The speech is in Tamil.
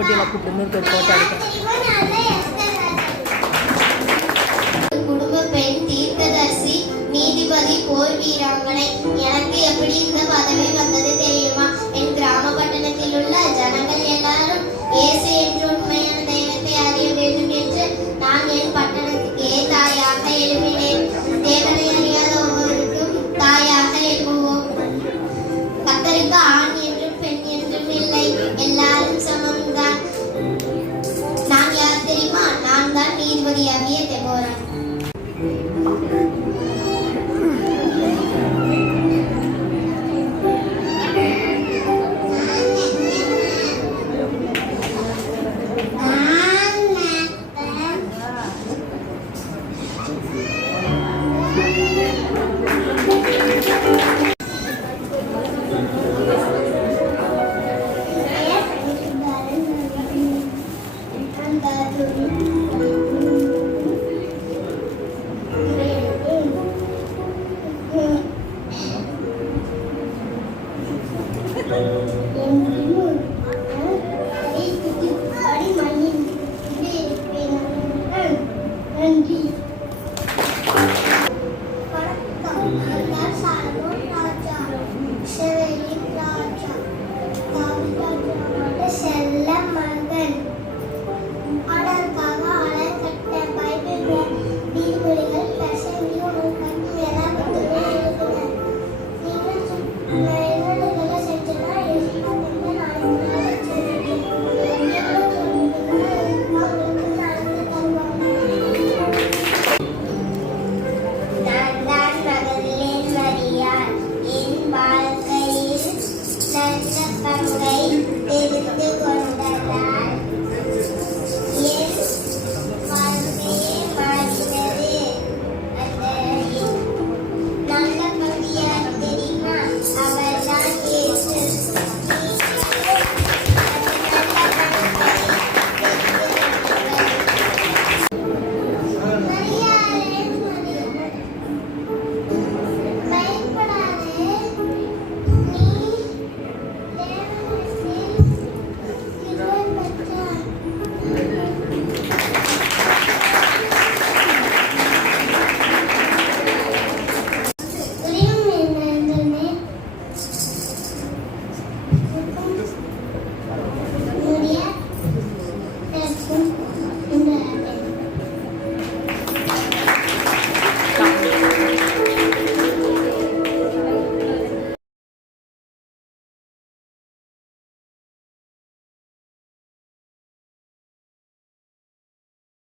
போட்டியில் கூப்பிட்டு ஒரு போட்டோ எடுக்க. குடும்ப பெண் தீர்க்கதரிசி நீதிபதி போர் வீராங்கனை. எனக்கு எப்படி இந்த பதவி வந்தது தெரியுமா? என் கிராம பட்டணத்தில் உள்ள ஜனங்கள் எல்லாரும் இயேசு என்ற உண்மையான தெய்வத்தை அறிய வேண்டும் என்று நான் என் பட்டணத்துக்கே தாயாக எழுப்பினேன். தேவனை அறியாத ஒவ்வொருவருக்கும் தாயாக எழுப்புவோம். கர்த்தருக்கு ஆண் என்றும் பெண் என்றும் இல்லை, எல்லாரும் சமம்தான். நான் யார் தெரியுமா? நான் தான் நீதிபதியாகிய தெபோரா.